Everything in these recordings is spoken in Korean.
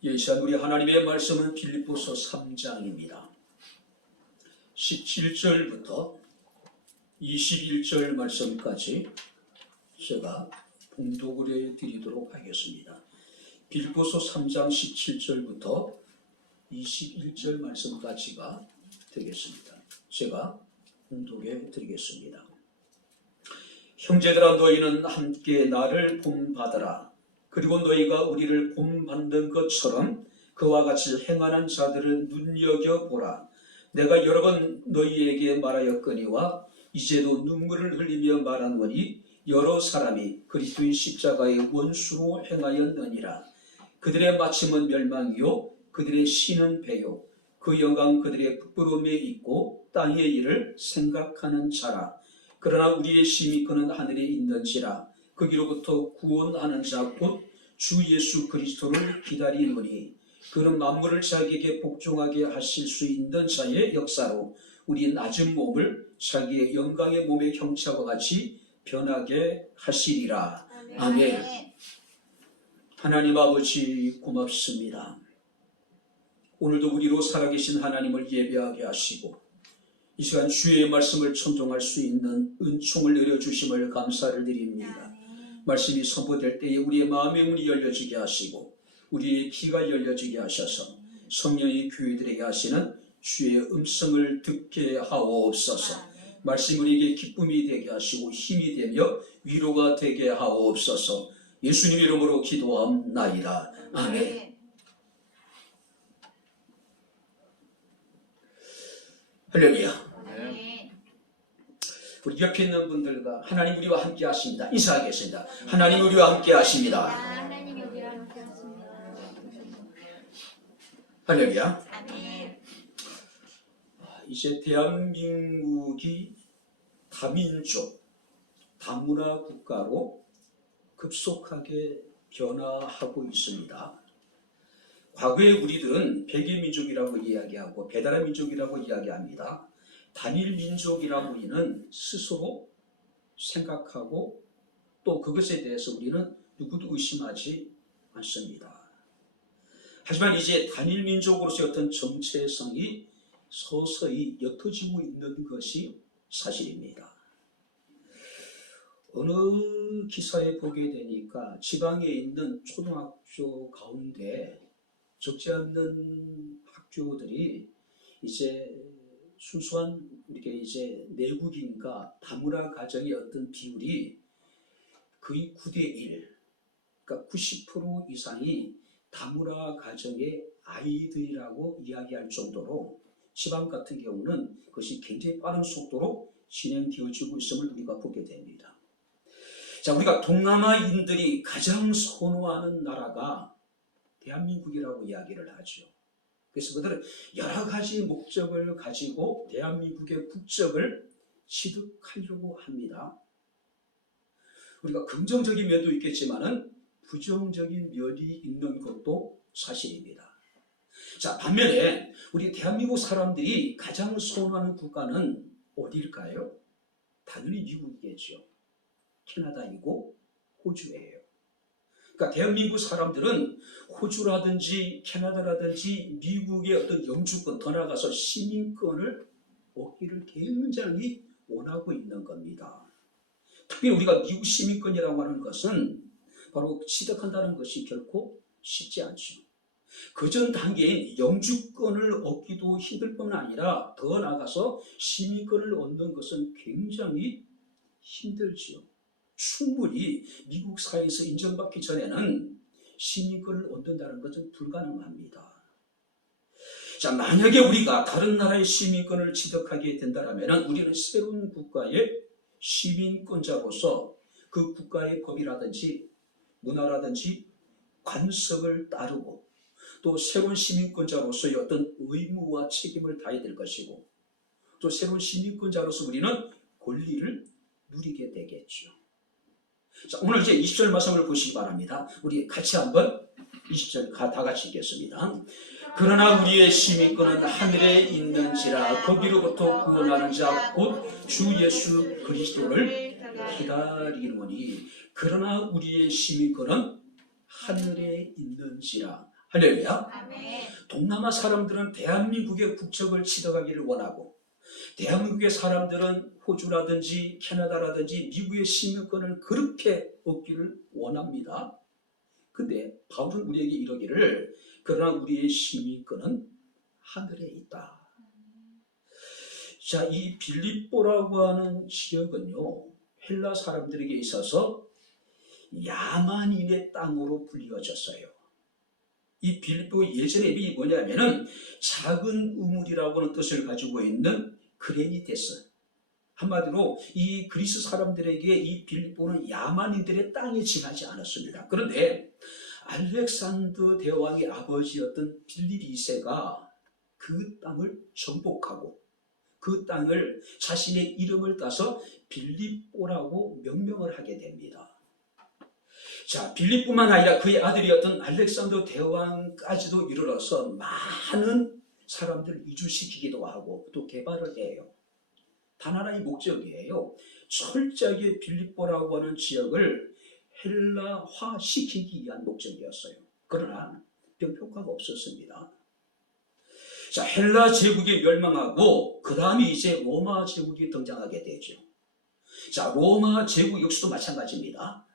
이 시간 우리 하나님의 말씀은 빌립보서 3장입니다. 17절부터 21절 말씀까지 제가 봉독을 해드리도록 하겠습니다. 빌립보서 3장 17절부터 21절 말씀까지가 되겠습니다. 제가 봉독해 드리겠습니다. 형제들아, 너희는 함께 나를 본받으라. 그리고 너희가 우리를 본받는 것처럼 그와 같이 행하는 자들을 눈여겨보라. 내가 여러 번 너희에게 말하였거니와 이제도 눈물을 흘리며 말하노니 여러 사람이 그리스도의 십자가의 원수로 행하였느니라. 그들의 마침은 멸망이요 그들의 신은 배요 그 영광 그들의 부끄러움에 있고 땅의 일을 생각하는 자라. 그러나 우리의 심히 그는 하늘에 있는지라. 거기로부터 구원하는 자 곧 주 예수 그리스도를 기다리노니 그는 만물을 자기에게 복종하게 하실 수 있는 자의 역사로 우리 낮은 몸을 자기의 영광의 몸의 형체와 같이 변하게 하시리라. 아멘. 하나님 아버지 고맙습니다. 오늘도 우리로 살아계신 하나님을 예배하게 하시고 이 시간 주의 말씀을 청종할 수 있는 은총을 내려주심을 감사를 드립니다. 말씀이 선포될 때에 우리의 마음의 문이 열려지게 하시고 우리의 귀가 열려지게 하셔서 성령의 교회들에게 하시는 주의 음성을 듣게 하옵소서. 말씀이 우리에게 기쁨이 되게 하시고 힘이 되며 위로가 되게 하옵소서. 예수님 이름으로 기도함나이다. 아멘. 할렐루야. 우리 옆에 있는 분들과 하나님 우리와 함께 하십니다. 인사하겠습니다. 하나님 우리와 함께 하십니다. 할렐루야. 이제 대한민국이 다민족, 다문화 국가로 급속하게 변화하고 있습니다. 과거에 우리들은 백일민족이라고 이야기하고 배달의 민족이라고 이야기합니다. 단일 민족이라고 우리는 스스로 생각하고 또 그것에 대해서 우리는 누구도 의심하지 않습니다. 하지만 이제 단일 민족으로서의 어떤 정체성이 서서히 옅어지고 있는 것이 사실입니다. 어느 기사에 보게 되니까 지방에 있는 초등학교 가운데 적지 않는 학교들이 이제 순수한 이렇게 이제 내국인과 다문화 가정의 어떤 비율이 거의 9대1, 그러니까 90% 이상이 다문화 가정의 아이들이라고 이야기할 정도로 지방 같은 경우는 그것이 굉장히 빠른 속도로 진행되어지고 있음을 우리가 보게 됩니다. 자, 우리가 동남아인들이 가장 선호하는 나라가 대한민국이라고 이야기를 하죠. 그래서 그들은 여러 가지 목적을 가지고 대한민국의 국적을 취득하려고 합니다. 우리가 긍정적인 면도 있겠지만은 부정적인 면이 있는 것도 사실입니다. 자, 반면에 우리 대한민국 사람들이 가장 선호하는 국가는 어디일까요? 당연히 미국이겠죠. 캐나다이고 호주예요. 그러니까 대한민국 사람들은 호주라든지 캐나다라든지 미국의 어떤 영주권, 더 나아가서 시민권을 얻기를 굉장히 원하고 있는 겁니다. 특히 우리가 미국 시민권이라고 하는 것은 바로 취득한다는 것이 결코 쉽지 않죠. 그전 단계인 영주권을 얻기도 힘들 뿐 아니라 더 나아가서 시민권을 얻는 것은 굉장히 힘들지요. 충분히 미국 사회에서 인정받기 전에는 시민권을 얻는다는 것은 불가능합니다. 자, 만약에 우리가 다른 나라의 시민권을 취득하게 된다면 우리는 새로운 국가의 시민권자로서 그 국가의 법이라든지 문화라든지 관습을 따르고 또 새로운 시민권자로서의 어떤 의무와 책임을 다해야 될 것이고 또 새로운 시민권자로서 우리는 권리를 누리게 되겠죠. 자, 오늘 이제 20절 말씀을 보시기 바랍니다. 우리 같이 한번 20절 다 같이 읽겠습니다. 그러나 우리의 시민권은 하늘에 있는지라 거기로부터 구원하는 자 곧 주 예수 그리스도를 기다리노니. 그러나 우리의 시민권은 하늘에 있는지라. 할렐루야. 아멘. 동남아 사람들은 대한민국의 국적을 취득하기를 원하고, 대한민국의 사람들은 호주라든지 캐나다라든지 미국의 시민권을 그렇게 얻기를 원합니다. 근데 바울은 우리에게 이러기를, 그러나 우리의 시민권은 하늘에 있다. 자, 이 빌립보라고 하는 지역은요, 헬라 사람들에게 있어서 야만인의 땅으로 불리워졌어요. 이 빌립보 예전의 이름이 뭐냐면은 작은 우물이라고 하는 뜻을 가지고 있는 그레니테스. 한마디로 이 그리스 사람들에게 이 빌립보는 야만인들의 땅에 지나지 않았습니다. 그런데 알렉산더 대왕의 아버지였던 빌립 2세가 그 땅을 정복하고 그 땅을 자신의 이름을 따서 빌립보라고 명명을 하게 됩니다. 자, 빌립뿐만 아니라 그의 아들이었던 알렉산더 대왕까지도 이르러서 많은 사람들을 이주시키기도 하고 또 개발을 해요. 단 하나의 목적이에요. 철저하게 빌립보라고 하는 지역을 헬라화시키기 위한 목적이었어요. 그러나 별 효과가 없었습니다. 자, 헬라 제국이 멸망하고 그 다음에 이제 로마 제국이 등장하게 되죠. 자, 로마 제국 역시도 마찬가지입니다.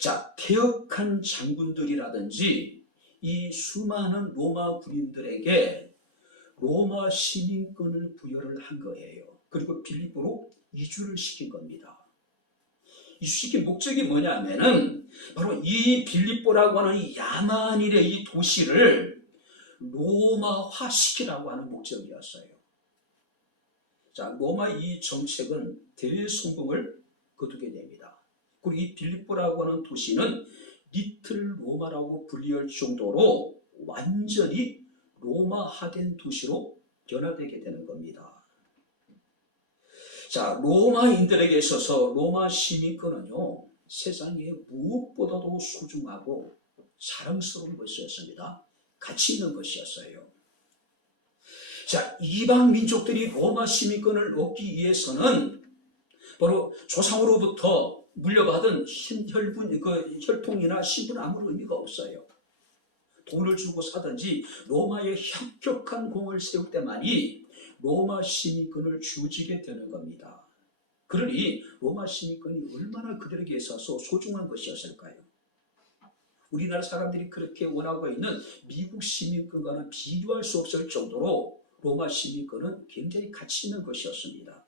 자, 퇴역한 장군들이라든지 이 수많은 로마 군인들에게 로마 시민권을 부여를 한 거예요. 그리고 빌립보로 이주를 시킨 겁니다. 이주시킨 목적이 뭐냐면은 바로 이 빌립보라고 하는 이 야만인의 이 도시를 로마화 시키라고 하는 목적이었어요. 자, 로마 이 정책은 대성공을 거두게 됩니다. 그리고 이 빌립보라고 하는 도시는 리틀 로마라고 불릴 정도로 완전히 로마화된 도시로 변화되게 되는 겁니다. 자, 로마인들에게 있어서 로마 시민권은요, 세상에 무엇보다도 소중하고 자랑스러운 것이었습니다. 가치 있는 것이었어요. 자, 이방 민족들이 로마 시민권을 얻기 위해서는 바로 조상으로부터 물려받은 혈통이나 신분은 아무 의미가 없어요. 돈을 주고 사든지 로마에 혁혁한 공을 세울 때만이 로마 시민권을 주어지게 되는 겁니다. 그러니 로마 시민권이 얼마나 그들에게 있어서 소중한 것이었을까요? 우리나라 사람들이 그렇게 원하고 있는 미국 시민권과는 비교할 수 없을 정도로 로마 시민권은 굉장히 가치 있는 것이었습니다.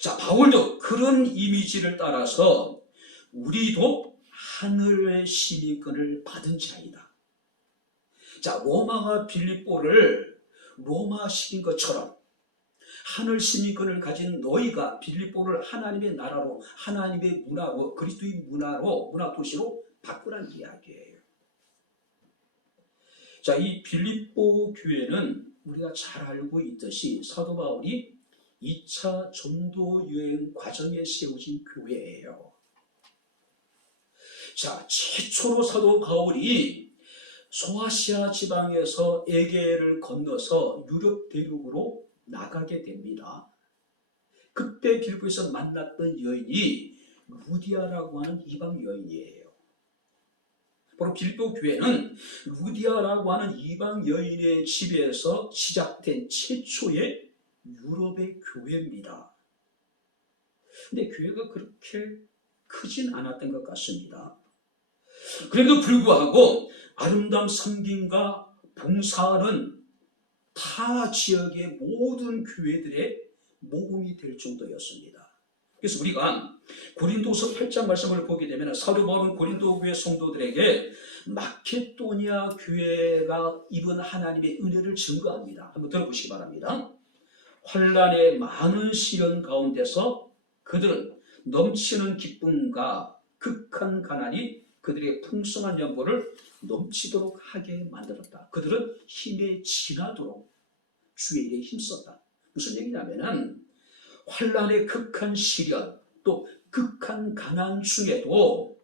자, 바울도 그런 이미지를 따라서 우리도 하늘의 시민권을 받은 자이다. 자, 로마와 빌립보를 로마시킨 것처럼 하늘 시민권을 가진 너희가 빌립보를 하나님의 나라로, 하나님의 문화로, 그리스도의 문화로, 문화 도시로 바꾸란 이야기예요. 자, 이 빌립보 교회는 우리가 잘 알고 있듯이 사도 바울이 2차 전도 여행 과정에 세워진 교회예요. 자, 최초로 사도 바울이 소아시아 지방에서 에게를 건너서 유럽 대륙으로 나가게 됩니다. 그때 빌립보에서 만났던 여인이 루디아라고 하는 이방 여인이에요. 바로 빌립보 교회는 루디아라고 하는 이방 여인의 집에서 시작된 최초의 유럽의 교회입니다. 근데 교회가 그렇게 크진 않았던 것 같습니다. 그래도 불구하고 아름다운 섬김과 봉사는 타 지역의 모든 교회들의 모금이 될 정도였습니다. 그래서 우리가 고린도서 8장 말씀을 보게 되면 사도 바울은 고린도 교회 성도들에게 마케도니아 교회가 입은 하나님의 은혜를 증거합니다. 한번 들어보시기 바랍니다. 환난의 많은 시련 가운데서 그들은 넘치는 기쁨과 극한 가난이 그들의 풍성한 연보를 넘치도록 하게 만들었다. 그들은 힘에 지나도록 주의 일에 힘썼다. 무슨 얘기냐면은 환난의 극한 시련 또 극한 가난 중에도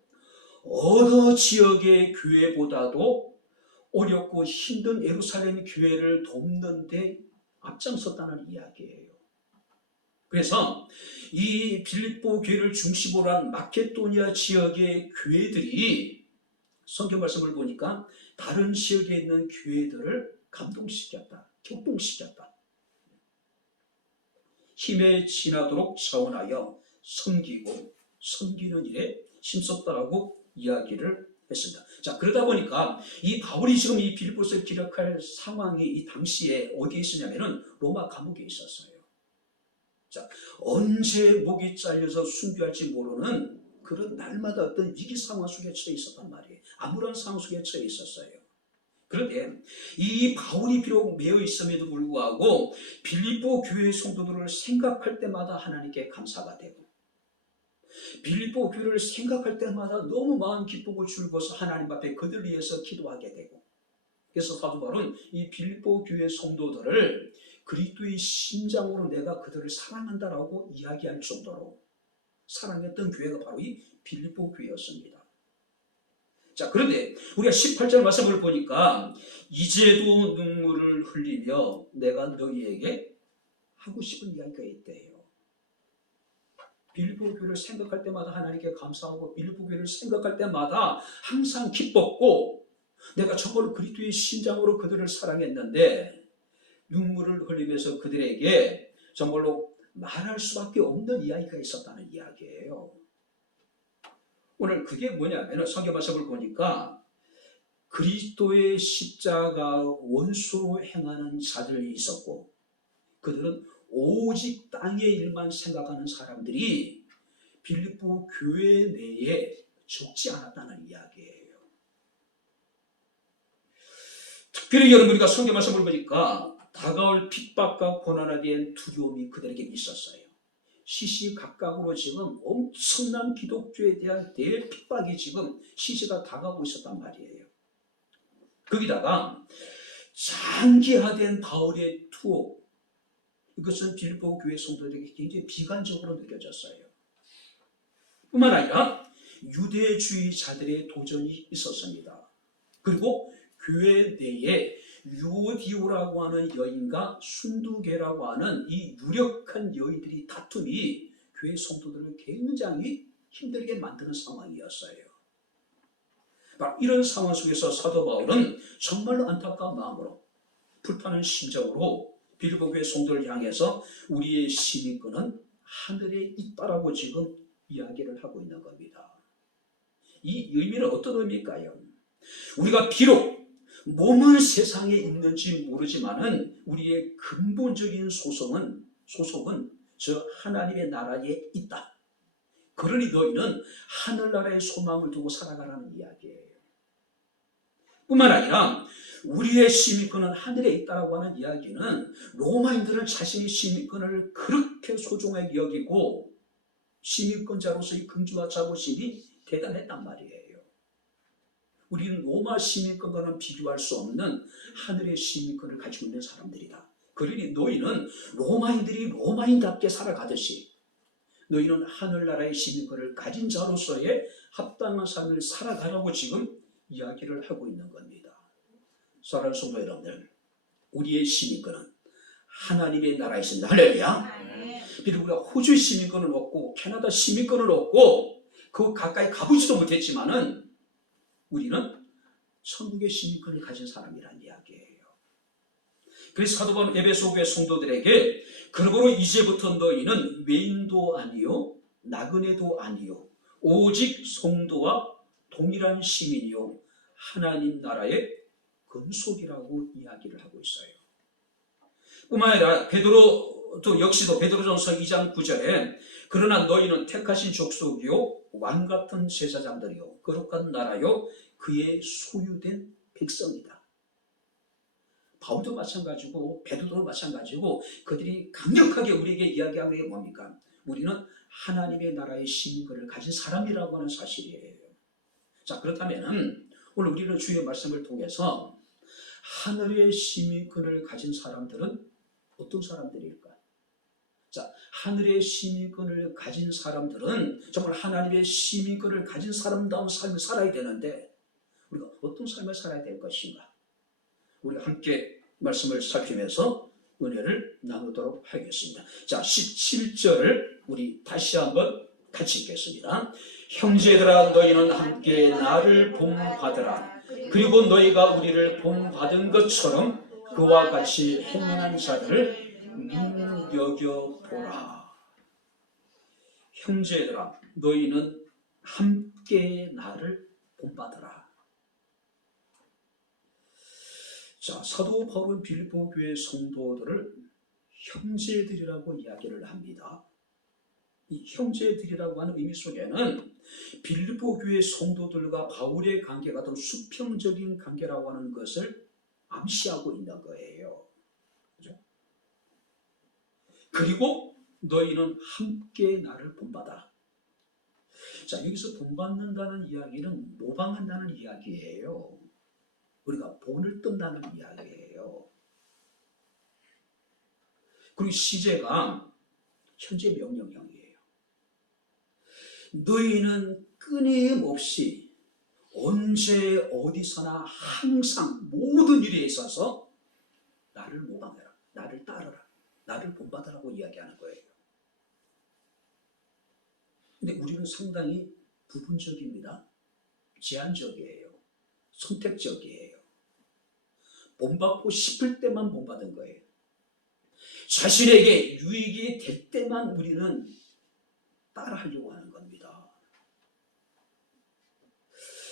어느 지역의 교회보다도 어렵고 힘든 예루살렘 교회를 돕는 데 앞장섰다는 이야기예요. 그래서 이 빌립보 교회를 중심으로 한 마케도니아 지역의 교회들이 성경 말씀을 보니까 다른 지역에 있는 교회들을 감동시켰다, 격동시켰다. 힘에 지나도록 자원하여 섬기고 섬기는 일에 힘썼다라고 이야기를 했습니다. 자, 그러다 보니까 이 바울이 지금 이 빌립보서를 기록할 상황이 이 당시에 어디에 있었냐면은 로마 감옥에 있었어요. 자, 언제 목이 잘려서 순교할지 모르는 그런 날마다 어떤 위기 상황 속에 처해 있었단 말이에요. 암울한 상황 속에 처해 있었어요. 그런데 이 바울이 비록 매여 있음에도 불구하고 빌립보 교회의 성도들을 생각할 때마다 하나님께 감사가 되고, 빌립보 교회를 생각할 때마다 너무 마음 기쁘고 즐거워서 하나님 앞에 그들 위해서 기도하게 되고, 그래서 사도 바울은 이 빌립보 교회 성도들을 그리스도의 심장으로 내가 그들을 사랑한다라고 이야기할 정도로 사랑했던 교회가 바로 이 빌립보 교회였습니다. 자, 그런데 우리가 18절 말씀을 보니까 이제도 눈물을 흘리며 내가 너희에게 하고 싶은 이야기가 있대요. 빌립보 교회를 생각할 때마다 하나님께 감사하고 빌립보 교회를 생각할 때마다 항상 기뻤고 내가 정말로 그리스도의 심장으로 그들을 사랑했는데 눈물을 흘리면서 그들에게 정말로 말할 수밖에 없는 이야기가 있었다는 이야기예요. 오늘 그게 뭐냐면 성경 말씀을 보니까 그리스도의 십자가 원수로 행하는 자들이 있었고 그들은 오직 땅의 일만 생각하는 사람들이 빌립보 교회 내에 적지 않았다는 이야기예요. 특별히 여러분 우리가 성경 말씀을 보니까 다가올 핍박과 고난에 대한 두려움이 그들에게 있었어요. 시시각각으로 지금 엄청난 기독교에 대한 대핍박이 지금 시시가 다가오고 있었단 말이에요. 거기다가 장기화된 바울의 투옥, 이것은 빌립보 교회 성도들에게 굉장히 비관적으로 느껴졌어요. 뿐만 아니라 유대주의자들의 도전이 있었습니다. 그리고 교회 내에 유디오라고 하는 여인과 순두계라고 하는 이 유력한 여인들이 다툼이 교회 성도들을 굉장히 힘들게 만드는 상황이었어요. 이런 상황 속에서 사도 바울은 정말로 안타까운 마음으로 불타는 심정으로 빌립보 교회 성도를 향해서 우리의 시민권은 하늘에 있다라고 지금 이야기를 하고 있는 겁니다. 이 의미는 어떤 의미일까요? 우리가 비록 몸은 세상에 있는지 모르지만은 우리의 근본적인 소속은 저 하나님의 나라에 있다. 그러니 너희는 하늘나라의 소망을 두고 살아가라는 이야기예요. 뿐만 아니라 우리의 시민권은 하늘에 있다라고 하는 이야기는 로마인들은 자신의 시민권을 그렇게 소중하게 여기고 시민권자로서의 긍지와 자부심이 대단했단 말이에요. 우리는 로마 시민권과는 비교할 수 없는 하늘의 시민권을 가지고 있는 사람들이다. 그러니 너희는 로마인들이 로마인답게 살아가듯이 너희는 하늘나라의 시민권을 가진 자로서의 합당한 삶을 살아가라고 지금 이야기를 하고 있는 겁니다. 사랑하는 성도 여러분들, 우리의 시민권은 하나님의 나라에 있습니다. 할렐루야. 비록 우리가 호주 시민권을 얻고 캐나다 시민권을 얻고 그 가까이 가보지도 못했지만은 우리는 천국의 시민권을 가진 사람이란 이야기예요. 그래서 사도 바울은 에베소 교회 성도들에게 그러므로 이제부터 너희는 외인도 아니요 나그네도 아니요 오직 성도와 동일한 시민이요 하나님 나라의 근속이라고 이야기를 하고 있어요. 뿐만 아니라 베드로도 역시도 베드로전서 2장 9절에 그러나 너희는 택하신 족속이요 왕 같은 제사장들이요 거룩한 나라요 그의 소유된 백성이다. 바울도 마찬가지고 베드로도 마찬가지고 그들이 강력하게 우리에게 이야기하는 게 뭡니까? 우리는 하나님의 나라의 시민권을 가진 사람이라고 하는 사실이에요. 자, 그렇다면 오늘 우리는 주의 말씀을 통해서 하늘의 시민권을 가진 사람들은 어떤 사람들일까? 자, 하늘의 시민권을 가진 사람들은 정말 하나님의 시민권을 가진 사람다운 삶을 살아야 되는데 우리가 어떤 삶을 살아야 될 것인가? 우리가 함께 말씀을 살피면서 은혜를 나누도록 하겠습니다. 자, 17절을 우리 다시 한번 같이 읽겠습니다. 형제들아 너희는 함께 나를 본받으라. 그리고 너희가 우리를 본받은 것처럼 그와 같이 행하는 자들을 눈여겨보라. 형제들아 너희는 함께 나를 본받으라. 자, 사도 바울은 빌립보 교회 성도들을 형제들이라고 이야기를 합니다. 이 형제들이라고 하는 의미 속에는 빌립보 교회 성도들과 바울의 관계가 더 수평적인 관계라고 하는 것을 암시하고 있는 거예요. 그죠? 그리고 너희는 함께 나를 본받아. 자, 여기서 본받는다는 이야기는 모방한다는 이야기예요. 우리가 본을 뜬다는 이야기예요. 그리고 시제가 현재 명령형이에요. 너희는 끊임없이 언제 어디서나 항상 모든 일에 있어서 나를 모방해라, 나를 따르라, 나를 본받으라고 이야기하는 거예요. 근데 우리는 상당히 부분적입니다. 제한적이에요. 선택적이에요. 본받고 싶을 때만 본받은 거예요. 자신에게 유익이 될 때만 우리는 따라하려고 하는 겁니다.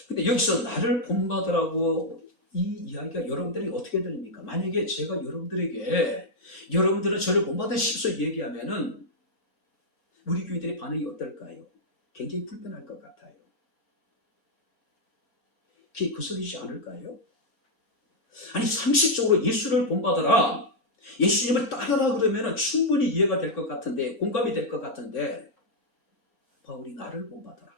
근데 여기서 나를 본받으라고 이 이야기가 여러분들이 어떻게 들립니까? 만약에 제가 여러분들에게 여러분들은 저를 본받으십시오 얘기하면은 우리 교회들의 반응이 어떨까요? 굉장히 불편할 것 같아요. 귀에 거슬리지 않을까요? 아니 상식적으로 예수를 본받으라, 예수님을 따르라 그러면 충분히 이해가 될 것 같은데, 공감이 될 것 같은데, 바울이 나를 본받아라.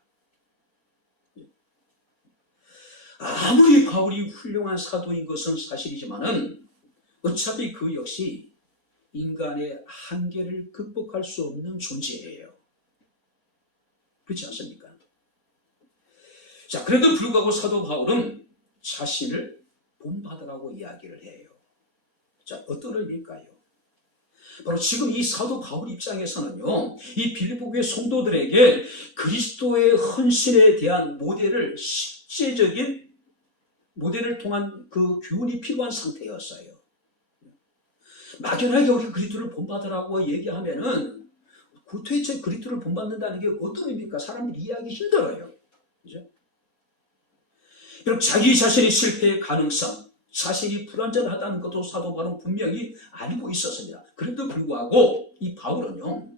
아무리 바울이 훌륭한 사도인 것은 사실이지만은 어차피 그 역시 인간의 한계를 극복할 수 없는 존재예요. 그렇지 않습니까? 자, 그래도 불구하고 사도 바울은 자신을 본받으라고 이야기를 해요. 자, 어떤 의미일까요? 바로 지금 이 사도 바울 입장에서는요, 이 빌립보 교회 성도들에게 그리스도의 헌신에 대한 모델을, 실제적인 모델을 통한 그 교훈이 필요한 상태였어요. 막연하게 우리 그리스도를 본받으라고 얘기하면은 도대체 그리스도를 본받는다는 게 어떤 의미입니까? 사람들이 이해하기 힘들어요. 그죠? 비록 자기 자신의 실패의 가능성, 자신이 불완전하다는 것도 사도 바울은 분명히 알고 있었습니다. 그래도 불구하고 이 바울은요,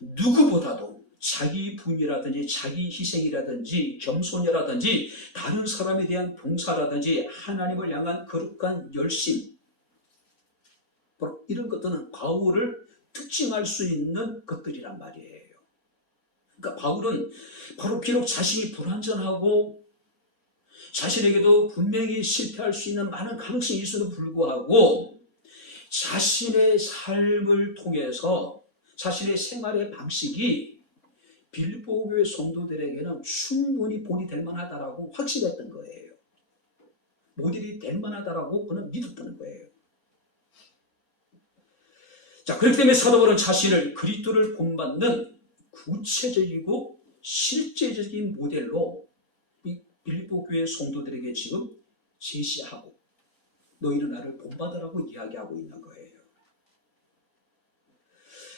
누구보다도 자기 분이라든지 자기 희생이라든지 겸손이라든지 다른 사람에 대한 봉사라든지 하나님을 향한 거룩한 열심, 바로 이런 것들은 바울을 특징할 수 있는 것들이란 말이에요. 그러니까 바울은 바로 비록 자신이 불완전하고 자신에게도 분명히 실패할 수 있는 많은 가능성이 있어도 불구하고 자신의 삶을 통해서 자신의 생활의 방식이 빌립보 교회 성도들에게는 충분히 본이 될 만하다라고 확신했던 거예요. 모델이 될 만하다라고 그는 믿었다는 거예요. 자, 그렇기 때문에 사도 바울은 자신을 그리스도를 본받는 구체적이고 실제적인 모델로 이 빌립보 교회 성도들에게 지금 제시하고 너희는 나를 본받으라고 이야기하고 있는 거예요.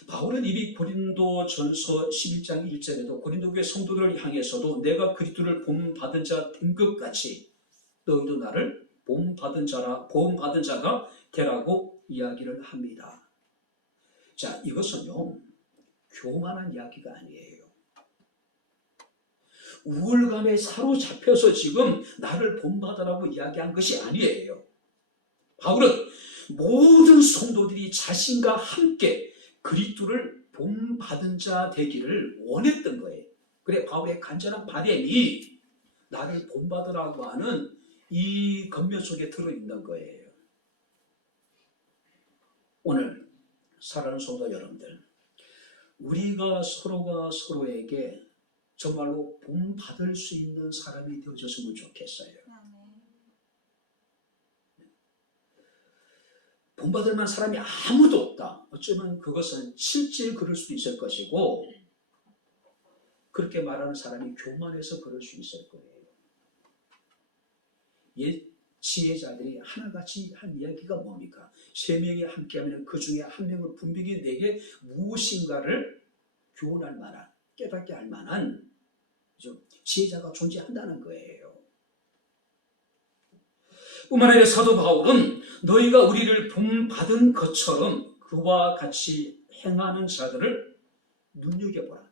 바울은 이미 고린도전서 11장 1절에도 고린도 교회 성도들을 향해서도 내가 그리스도를 본받은 자 된 것 같이 너희도 나를 본받은 자가 되라고 이야기를 합니다. 자, 이것은요, 교만한 이야기가 아니에요. 우울감에 사로잡혀서 지금 나를 본받으라고 이야기한 것이 아니에요. 바울은 모든 성도들이 자신과 함께 그리스도를 본받은 자 되기를 원했던 거예요. 그래 바울의 간절한 바람이 나를 본받으라고 하는 이 겉면 속에 들어있는 거예요. 오늘 사랑하는 성도 여러분들, 우리가 서로가 서로에게 정말로 본받을 수 있는 사람이 되어줬으면 좋겠어요. 본받을 만한 사람이 아무도 없다. 어쩌면 그것은 실제 그럴 수도 있을 것이고, 그렇게 말하는 사람이 교만해서 그럴 수 있을 거예요. 옛 지혜자들이 하나같이 한 이야기가 뭡니까? 세 명이 함께하면 그 중에 한 명은 분명히 내게 무엇인가를 교훈할 만한, 깨닫게 할 만한 지혜자가 존재한다는 거예요. 뿐만 아니라 사도 바울은 너희가 우리를 본받은 것처럼 그와 같이 행하는 자들을 눈여겨보라.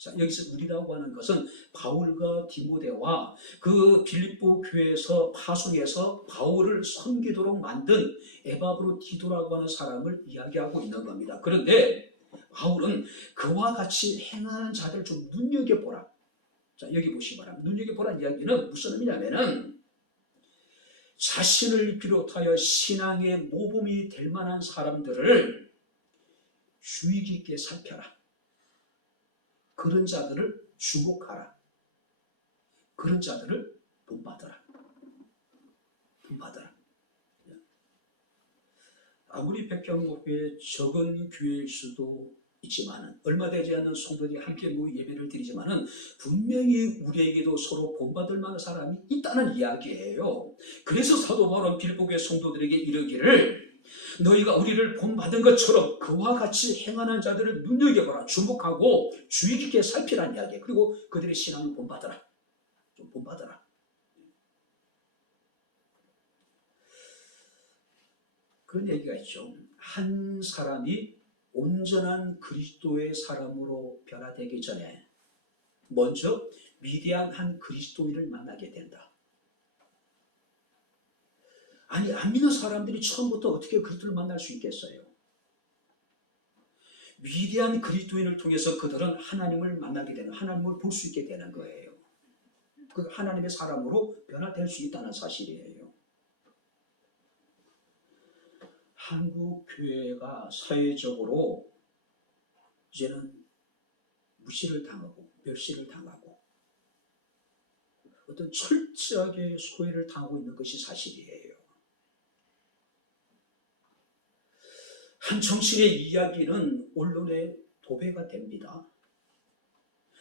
자, 여기서 우리라고 하는 것은 바울과 디모데와 그 빌립보 교회에서 파송해서 바울을 섬기도록 만든 에바브로디도라고 하는 사람을 이야기하고 있는 겁니다. 그런데 바울은 그와 같이 행하는 자들 좀 눈여겨보라. 자, 여기 보시기 바랍니다. 눈여겨보라는 이야기는 무슨 의미냐면은 자신을 비롯하여 신앙의 모범이 될 만한 사람들을 주의 깊게 살펴라. 그런 자들을 주목하라. 그런 자들을 본받아라. 본받아라. 아무리 백경목교회 적은 교회일 수도 있지만 얼마 되지 않는 성도들이 함께 모여 예배를 드리지만 분명히 우리에게도 서로 본받을 만한 사람이 있다는 이야기예요. 그래서 사도 바울은 빌립보 교회 성도들에게 이르기를 너희가 우리를 본받은 것처럼 그와 같이 행하는 자들을 눈여겨보라. 주목하고 주의 깊게 살피라는 이야기예요. 그리고 그들의 신앙을 본받아라. 좀 본받아라. 그런 얘기가 있죠. 한 사람이 온전한 그리스도의 사람으로 변화되기 전에 먼저 위대한 한 그리스도인을 만나게 된다. 아니, 안 믿는 사람들이 처음부터 어떻게 그리스도를 만날 수 있겠어요? 위대한 그리스도인을 통해서 그들은 하나님을 만나게 되는, 하나님을 볼 수 있게 되는 거예요. 그 하나님의 사람으로 변화될 수 있다는 사실이에요. 한국 교회가 사회적으로 이제는 무시를 당하고 멸시를 당하고 어떤 철저하게 소외를 당하고 있는 것이 사실이에요. 한 정치인의 이야기는 언론에 도배가 됩니다.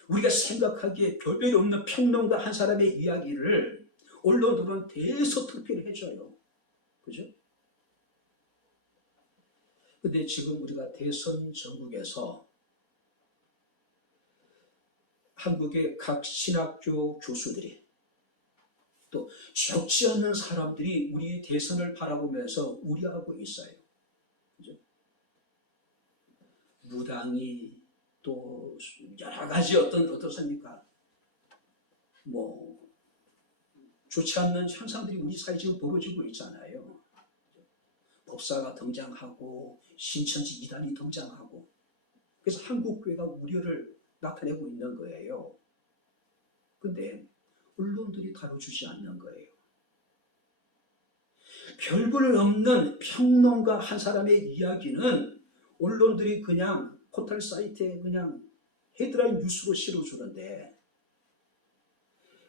우리가 생각하기에 별별이 없는 평론가 한 사람의 이야기를 언론들은 대서특필 해줘요. 그죠? 근데 지금 우리가 대선 전국에서 한국의 각 신학교 교수들이 또 적지 않은 사람들이 우리 대선을 바라보면서 우려하고 있어요. 그죠? 무당이 또 여러 가지 어떻습니까? 좋지 않는 현상들이 우리 사회에 지금 벌어지고 있잖아요. 법사가 등장하고 신천지 이단이 등장하고 그래서 한국교회가 우려를 나타내고 있는 거예요. 근데 언론들이 다뤄주지 않는 거예요. 별볼 없는 평론가 한 사람의 이야기는 언론들이 그냥 포털 사이트에 그냥 헤드라인 뉴스로 실어주는데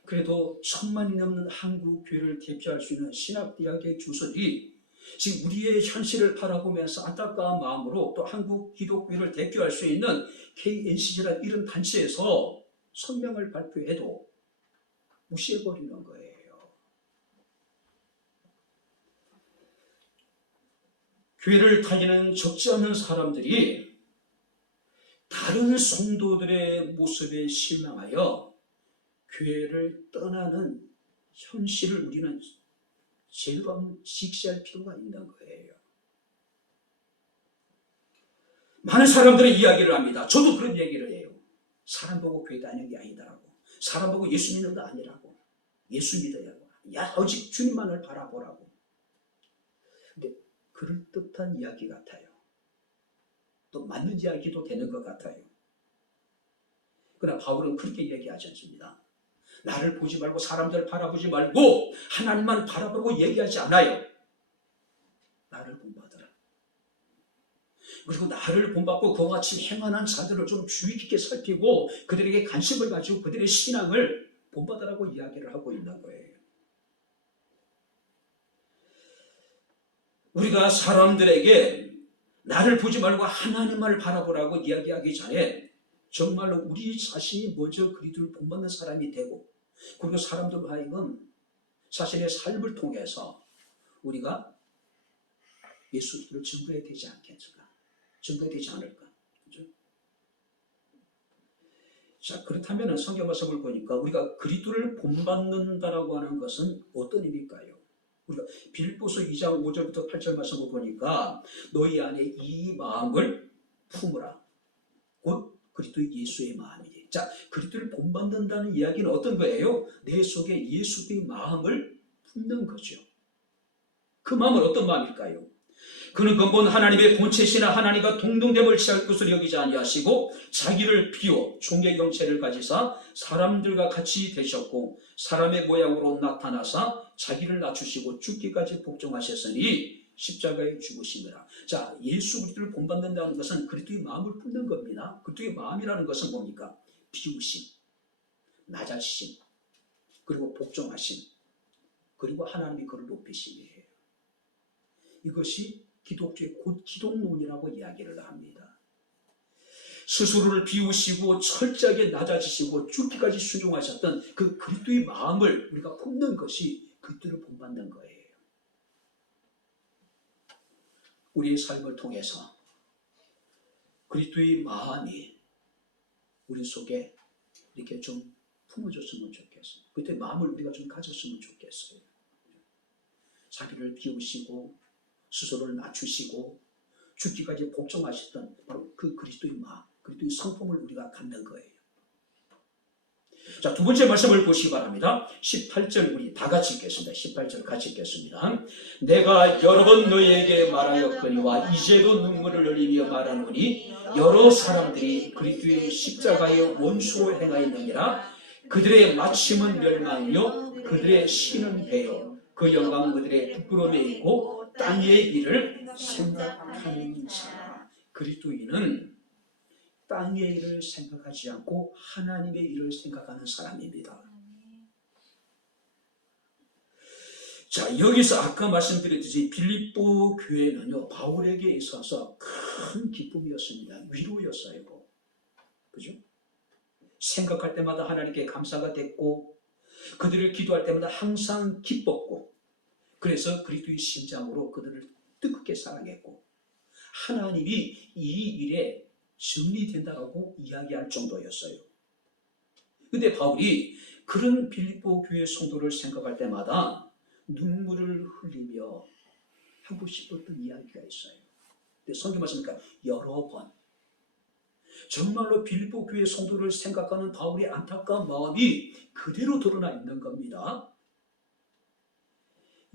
그래도 1000만이 넘는 한국 교회를 대표할 수 있는 신학대학의 교수들이 지금 우리의 현실을 바라보면서 안타까운 마음으로 또 한국 기독교를 대표할 수 있는 KNCG라는 이런 단체에서 성명을 발표해도 무시해버리는 거예요. 교회를 다니는 적지 않은 사람들이 다른 성도들의 모습에 실망하여 교회를 떠나는 현실을 우리는 제대로 직시할 필요가 있는 거예요. 많은 사람들은 이야기를 합니다. 저도 그런 얘기를 해요. 사람 보고 교회 다니는 게 아니더라고. 사람 보고 예수 믿는 거 아니라고. 예수 믿으라고. 야, 오직 주님만을 바라보라고. 근데 그럴듯한 이야기 같아요. 또 맞는 이야기도 되는 것 같아요. 그러나 바울은 그렇게 얘기하지 않습니다. 나를 보지 말고 사람들 바라보지 말고 하나님만 바라보고 얘기하지 않아요. 나를 본받아라. 그리고 나를 본받고 그와 같이 행하는 자들을 좀 주의 깊게 살피고 그들에게 관심을 가지고 그들의 신앙을 본받으라고 이야기를 하고 있는 거예요. 우리가 사람들에게 나를 보지 말고 하나님을 바라보라고 이야기하기 전에 정말로 우리 자신이 먼저 그리스도를 본받는 사람이 되고, 그리고 사람들 하여금 자신의 삶을 통해서 우리가 예수를 증거해야 되지 않겠을까? 증거해야 되지 않을까? 그죠? 자, 그렇다면 성경 말씀을 보니까 우리가 그리스도를 본받는다라고 하는 것은 어떤 의미일까요? 우리가 빌립보서 2장 5절부터 8절 말씀을 보니까 너희 안에 이 마음을 품으라. 곧 그리스도 예수의 마음이지. 자, 그리스도를 본받는다는 이야기는 어떤 거예요? 내 속에 예수의 마음을 품는 거죠. 그 마음은 어떤 마음일까요? 그는 근본 하나님의 본체시나 하나님과 동등됨을 취할 것으로 여기지 아니하시고 자기를 비워 종의 형체를 가지사 사람들과 같이 되셨고 사람의 모양으로 나타나사 자기를 낮추시고 죽기까지 복종하셨으니 십자가에 죽으심이라. 자, 예수 그리스도를 본받는다는 것은 그리스도의 마음을 품는 겁니다. 그리스도의 마음이라는 것은 뭡니까? 비우심, 낮아지심, 그리고 복종하심, 그리고 하나님이 그를 높이심이에요. 이것이 기독교의 곧 기독론이라고 이야기를 합니다. 스스로를 비우시고 철저하게 낮아지시고 죽기까지 순종하셨던 그 그리스도의 마음을 우리가 품는 것이 그리스도를 본받는 거예요. 우리의 삶을 통해서 그리스도의 마음이 우리 속에 이렇게 좀 품어졌으면 좋겠어요. 그리스도의 마음을 우리가 좀 가졌으면 좋겠어요. 자기를 비우시고 스스로를 낮추시고 죽기까지 복종하셨던 바로 그 그리스도의 마음, 그리스도의 성품을 우리가 갖는 거예요. 자, 두 번째 말씀을 보시기 바랍니다. 18절 우리 다 같이 읽겠습니다. 18절 같이 읽겠습니다. 내가 여러 번 너희에게 말하였거니와 이제도 눈물을 흘리며 말하노니 여러 사람들이 그리스도의 십자가의 원수로 행하였느니라. 그들의 마침은 멸망이요 그들의 신은 배요 그 영광은 그들의 부끄러움에 있고 땅의 일을 생각하는 자. 그리스도인은 땅의 일을 생각하지 않고 하나님의 일을 생각하는 사람입니다. 자, 여기서 아까 말씀드렸듯이 빌립보 교회는요, 바울에게 있어서 큰 기쁨이었습니다. 위로였어요. 그죠? 생각할 때마다 하나님께 감사가 됐고, 그들을 기도할 때마다 항상 기뻤고, 그래서 그리스도의 심장으로 그들을 뜨겁게 사랑했고, 하나님이 이 일에 정리된다라고 이야기할 정도였어요. 근데 바울이 그런 빌립보 교회 성도를 생각할 때마다 눈물을 흘리며 하고 싶었던 이야기가 있어요. 근데 성경 말씀이니까 여러 번 정말로 빌립보 교회 성도를 생각하는 바울의 안타까운 마음이 그대로 드러나 있는 겁니다.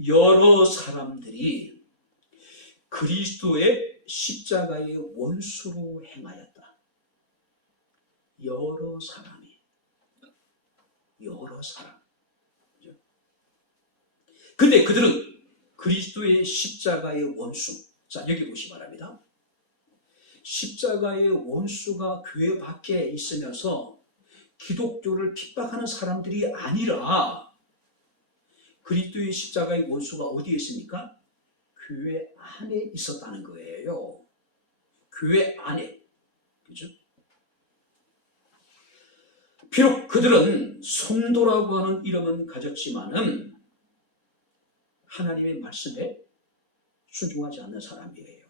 여러 사람들이 그리스도의 십자가의 원수로 행하였다. 여러 사람. 근데 그들은 그리스도의 십자가의 원수. 자, 여기 보시기 바랍니다. 십자가의 원수가 교회 밖에 있으면서 기독교를 핍박하는 사람들이 아니라 그리스도의 십자가의 원수가 어디에 있습니까? 교회 안에 있었다는 거예요. 교회 안에. 그죠? 비록 그들은 성도라고 하는 이름은 가졌지만은 하나님의 말씀에 순종하지 않는 사람이에요.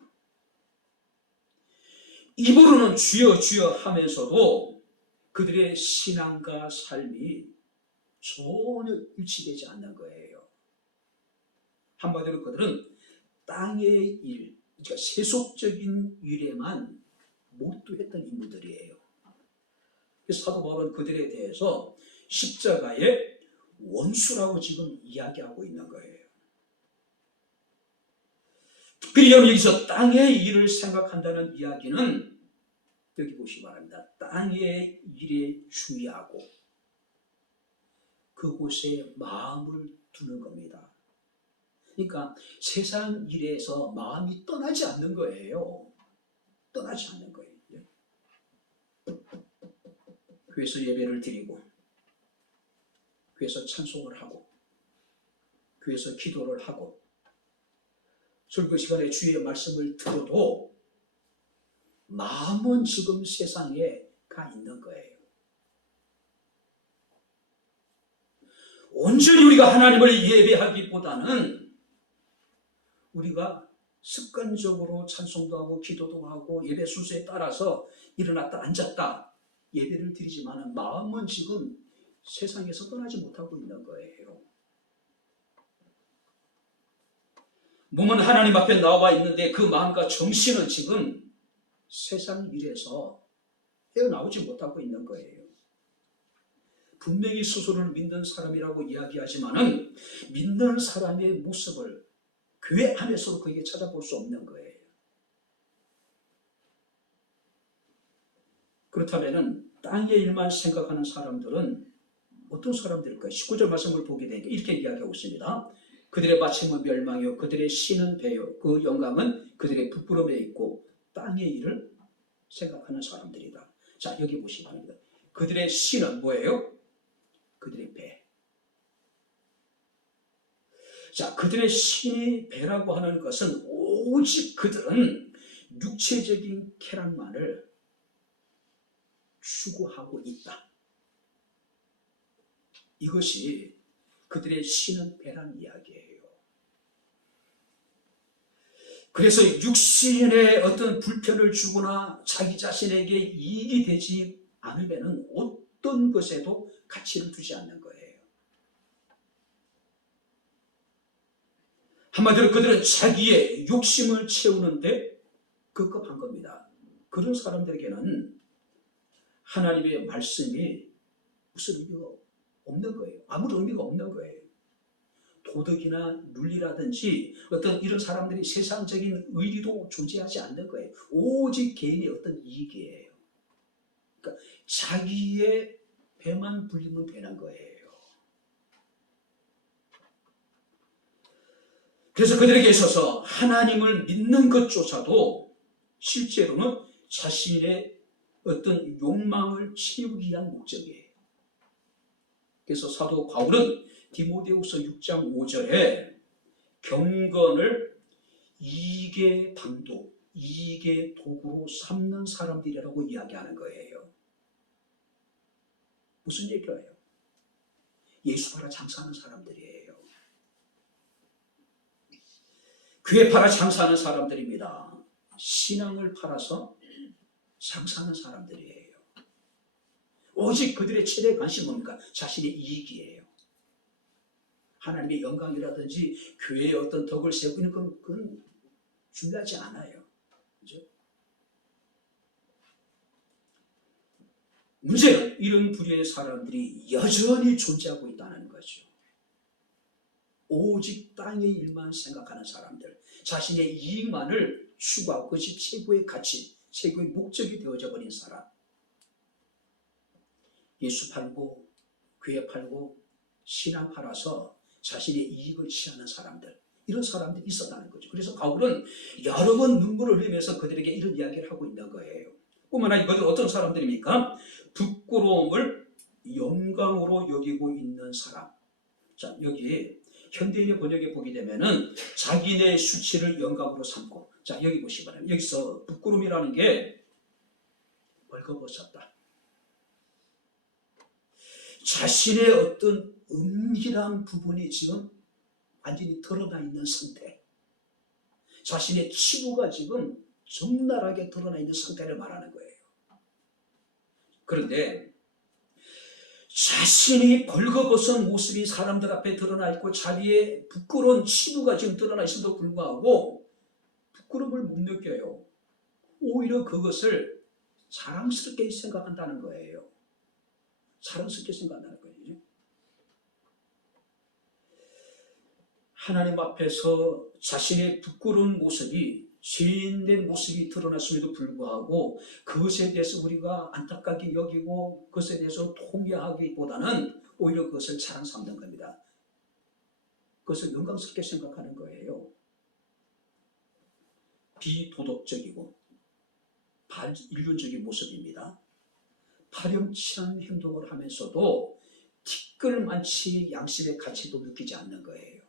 입으로는 주여 주여 하면서도 그들의 신앙과 삶이 전혀 일치되지 않는 거예요. 한마디로 그들은 땅의 일, 그러니까 세속적인 일에만 몰두했던 인물들이에요. 그래서 사도 바울은 그들에 대해서 십자가의 원수라고 지금 이야기하고 있는 거예요. 특별히 여기서 땅의 일을 생각한다는 이야기는 여기 보시기 바랍니다. 땅의 일에 주의하고 그곳에 마음을 두는 겁니다. 그러니까 세상 일에서 마음이 떠나지 않는 거예요. 떠나지 않는 거예요. 교회에서 예배를 드리고, 교회에서 찬송을 하고, 교회에서 기도를 하고, 설교 시간에 주의 말씀을 들어도 마음은 지금 세상에 있는 거예요. 온전히 우리가 하나님을 예배하기보다는 우리가 습관적으로 찬송도 하고 기도도 하고 예배 순서에 따라서 일어났다 앉았다 예배를 드리지만 마음은 지금 세상에서 떠나지 못하고 있는 거예요. 몸은 하나님 앞에 나와 있는데 그 마음과 정신은 지금 세상 일에서 헤어나오지 못하고 있는 거예요. 분명히 스스로를 믿는 사람이라고 이야기하지만은 믿는 사람의 모습을 교회 안에서 그에게 찾아볼 수 없는 거예요. 그렇다면은 땅의 일만 생각하는 사람들은 어떤 사람들일까요? 19절 말씀을 보게 되니까 이렇게 이야기하고 있습니다. 그들의 마침은 멸망이요 그들의 신은 배요 그 영광은 그들의 부끄러움에 있고 땅의 일을 생각하는 사람들이다. 자, 여기 보시기 바랍니다. 그들의 신은 뭐예요? 그들의 배. 자, 그들의 신이 배라고 하는 것은 오직 그들은 육체적인 쾌락만을 추구하고 있다. 이것이 그들의 신은 배라는 이야기예요. 그래서 육신에 어떤 불편을 주거나 자기 자신에게 이익이 되지 않으면 어떤 것에도 가치를 두지 않는 거예요. 한마디로 그들은 자기의 욕심을 채우는데 급급한 겁니다. 그런 사람들에게는 하나님의 말씀이 무슨 의미가 없는 거예요. 아무런 의미가 없는 거예요. 도덕이나 윤리라든지 어떤 이런 사람들이 세상적인 의리도 존재하지 않는 거예요. 오직 개인의 어떤 이익이에요. 그러니까 자기의 배만 불리면 되는 거예요. 그래서 그들에게 있어서 하나님을 믿는 것조차도 실제로는 자신의 어떤 욕망을 채우기 위한 목적이에요. 그래서 사도 바울은 디모데후서 6장 5절에 경건을 이익의 방도, 이익의 도구로 삼는 사람들이라고 이야기하는 거예요. 무슨 얘기예요? 예수 팔아 장사하는 사람들이에요. 교회 팔아 장사하는 사람들입니다. 신앙을 팔아서 장사하는 사람들이에요. 오직 그들의 최대 관심은 뭡니까? 자신의 이익이에요. 하나님의 영광이라든지 교회의 어떤 덕을 세우는 그건 중요하지 않아요. 그죠? 문제는 이런 부류의 사람들이 여전히 존재하고 있다는 거죠. 오직 땅의 일만 생각하는 사람들, 자신의 이익만을 추구하고 그것이 최고의 가치, 최고의 목적이 되어져 버린 사람. 예수 팔고 교회 팔고 신앙 팔아서 자신의 이익을 취하는 사람들, 이런 사람들이 있었다는 거죠. 그래서 바울은 여러 번 눈물을 흘리면서 그들에게 이런 이야기를 하고 있는 거예요. 뿐만 아니라 이것들 어떤 사람들입니까? 부끄러움을 영광으로 여기고 있는 사람. 자, 여기 현대인의 번역에 보게 되면은 자기네 수치를 영광으로 삼고, 자, 여기 보시기 바랍니다. 여기서 부끄러움이라는 게 벌거벗었다. 자신의 어떤 은밀한 부분이 지금 완전히 드러나 있는 상태, 자신의 치부가 지금 적나라하게 드러나 있는 상태를 말하는 거예요. 그런데 자신이 벌거벗은 모습이 사람들 앞에 드러나 있고 자기의 부끄러운 치부가 지금 드러나 있음에도 불구하고 부끄러움을 못 느껴요. 오히려 그것을 자랑스럽게 생각한다는 거예요. 자랑스럽게 생각한다는 거예요. 하나님 앞에서 자신의 부끄러운 모습이, 죄인된 모습이 드러났음에도 불구하고 그것에 대해서 우리가 안타깝게 여기고 그것에 대해서 통회하기보다는 오히려 그것을 자랑 삼는 겁니다. 그것을 영광스럽게 생각하는 거예요. 비도덕적이고 반인륜적인 모습입니다. 파렴치한 행동을 하면서도 티끌만치 양심의 가치도 느끼지 않는 거예요.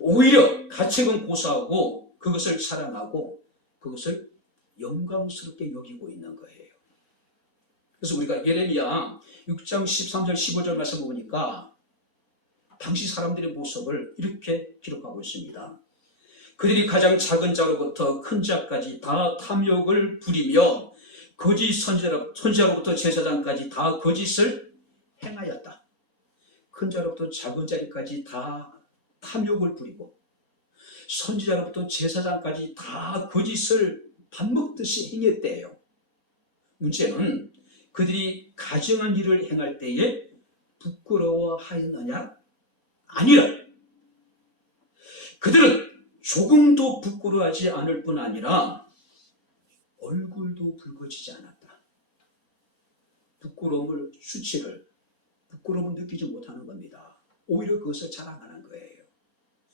오히려 가책은 고사하고 그것을 사랑하고 그것을 영광스럽게 여기고 있는 거예요. 그래서 우리가 예레미야 6장 13절 15절 말씀 보니까 당시 사람들의 모습을 이렇게 기록하고 있습니다. 그들이 가장 작은 자로부터 큰 자까지 다 탐욕을 부리며 거짓 선지자로부터 제사장까지 다 거짓을 행하였다. 큰 자로부터 작은 자리까지 다 탐욕을 부리고 선지자로부터 제사장까지 다 거짓을 밥 먹듯이 행했대요. 문제는 그들이 가증한 일을 행할 때에 부끄러워하였느냐? 아니라 그들은 조금도 부끄러워하지 않을 뿐 아니라 얼굴도 붉어지지 않았다. 부끄러움을 부끄러움을 느끼지 못하는 겁니다. 오히려 그것을 자랑하는 거예요.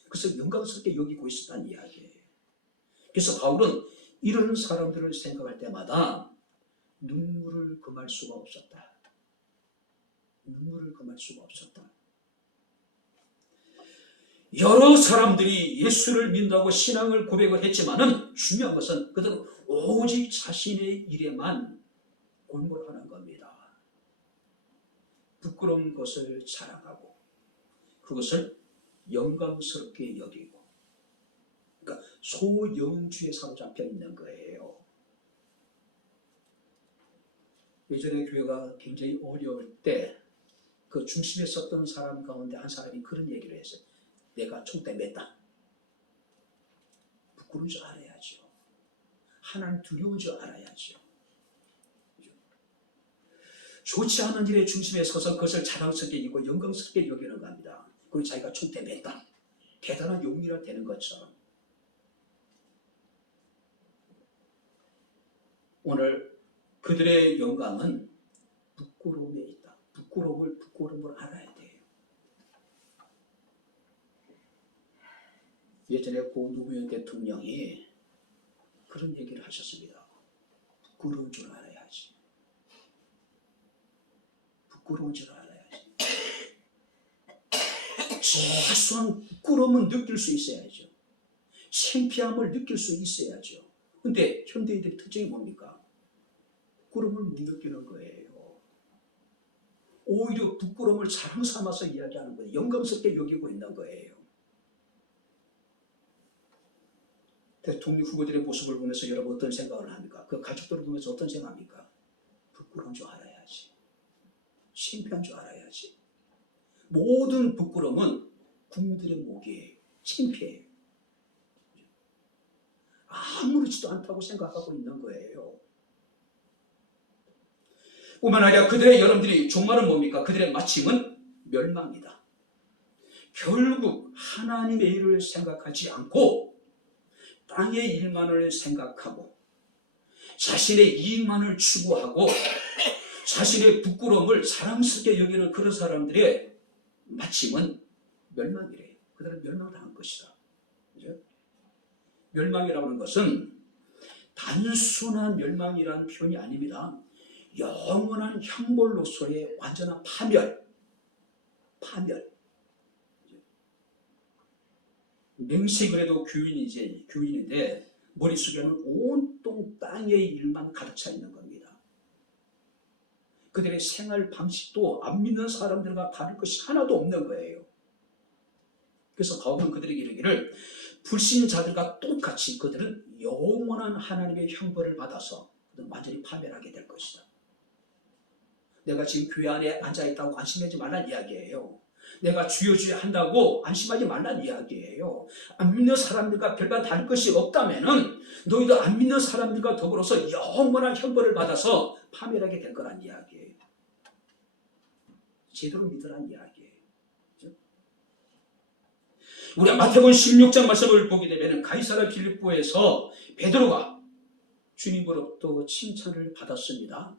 그래서 영광스럽게 여기고 있었다는 이야기예요. 그래서 바울은 이런 사람들을 생각할 때마다 눈물을 금할 수가 없었다. 눈물을 금할 수가 없었다. 여러 사람들이 예수를 믿는다고 신앙을 고백을 했지만은 중요한 것은 그들은 오직 자신의 일에만 골몰하는 겁니다. 부끄러운 것을 자랑하고 그것을 영광스럽게 여기고, 그러니까 소영주에 사로잡혀 있는 거예요. 예전에 교회가 굉장히 어려울 때 그 중심에 섰던 사람 가운데 한 사람이 그런 얘기를 했어요. 내가 총대 맸다. 부끄러운 줄 알아야죠. 하나님 두려운 줄 알아야죠. 좋지 않은 일의 중심에 서서 그것을 자랑스럽게 여기고 영광스럽게 여기는 겁니다. 그리고 자기가 총대 맸다. 대단한 용기가 되는 것처럼. 오늘 그들의 영광은 부끄러움에 있다. 부끄러움을 알아야 돼요. 예전에 고 노무현 대통령이 그런 얘기를 하셨습니다. 부끄러운 줄 알아야지. 부끄러운 줄 알아야지. 최소한 부끄러움은 느낄 수 있어야죠. 창피함을 느낄 수 있어야죠. 근데 현대인들의 특징이 뭡니까? 부끄러움을 못 느끼는 거예요. 오히려 부끄러움을 자랑 삼아서 이야기하는 거예요. 영광스럽게 여기고 있는 거예요. 대통령 후보들의 모습을 보면서 여러분 어떤 생각을 합니까? 그 가족들을 보면서 어떤 생각합니까? 부끄러운 줄 알아야지. 창피한 줄 알아야지. 모든 부끄러움은 국민들의 목이에요. 창피해요. 아무렇지도 않다고 생각하고 있는 거예요. 뿐만 아니라 그들의 여러분들이 종말은 뭡니까? 그들의 마침은 멸망이다. 결국 하나님의 일을 생각하지 않고 땅의 일만을 생각하고 자신의 이익만을 추구하고 자신의 부끄러움을 자랑스럽게 여기는 그런 사람들의 마침은 멸망이래요. 그들은 멸망당한 것이다. 그죠? 멸망이라고 하는 것은 단순한 멸망이라는 표현이 아닙니다. 영원한 형벌로서의 완전한 파멸. 맹세그래도 교인인데 머릿속에는 온통 땅의 일만 가득 차 있는 겁니다. 그들의 생활 방식도 안 믿는 사람들과 다를 것이 하나도 없는 거예요. 그래서 바울은 그들에게 이르기를 불신자들과 똑같이 그들은 영원한 하나님의 형벌을 받아서 그들은 완전히 파멸하게 될 것이다. 내가 지금 교회 안에 앉아있다고 안심하지 말란 이야기예요. 내가 주여 주여 한다고 안심하지 말란 이야기예요. 안 믿는 사람들과 별반 다를 것이 없다면은 너희도 안 믿는 사람들과 더불어서 영원한 형벌을 받아서 파멸하게 될 거란 이야기예요. 제대로 믿으란 이야기예요. 그렇죠? 우리가 마태복음 16장 말씀을 보게 되면 가이사랴 빌립보에서 베드로가 주님으로부터 칭찬을 받았습니다.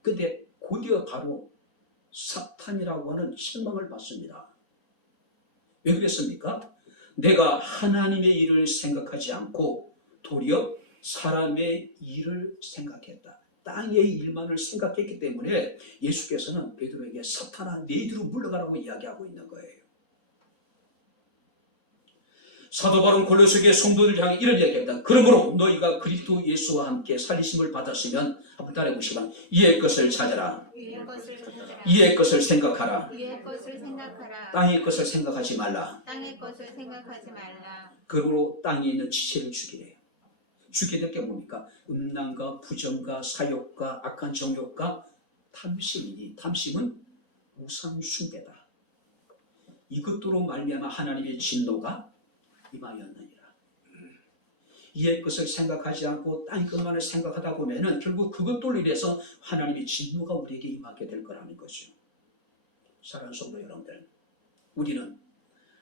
근데 곧이어 바로 사탄이라고 하는 실망을 받습니다. 왜 그랬습니까? 내가 하나님의 일을 생각하지 않고 도리어 사람의 일을 생각했다. 땅의 일만을 생각했기 때문에 예수께서는 베드로에게 사탄아 내 뒤로 물러가라고 이야기하고 있는 거예요. 사도 바울은 골로새교회 성도들 향해 이런 이야기합니다. 그러므로 너희가 그리스도 예수와 함께 살리심을 받았으면 한번 따라해보시면 이의 것을 찾아라. 위의 것을 찾아라. 이의 것을 생각하라. 위의 것을 생각하라. 땅의 것을 생각하지 말라. 땅의 것을 생각하지 말라. 그러므로 땅에 있는 지체를 죽이래요. 죽게 될 게 뭡니까? 음란과 부정과 사욕과 악한 정욕과 탐심이니 탐심은 우상 숭배다. 이것도로 말미암아 하나님의 진노가 임하였느니라. 이의 것을 생각하지 않고 땅의 것만을 생각하다 보면은 결국 그것들로 인해서 하나님의 진노가 우리에게 임하게 될 거라는 거죠. 사랑하는 성도 여러분들, 우리는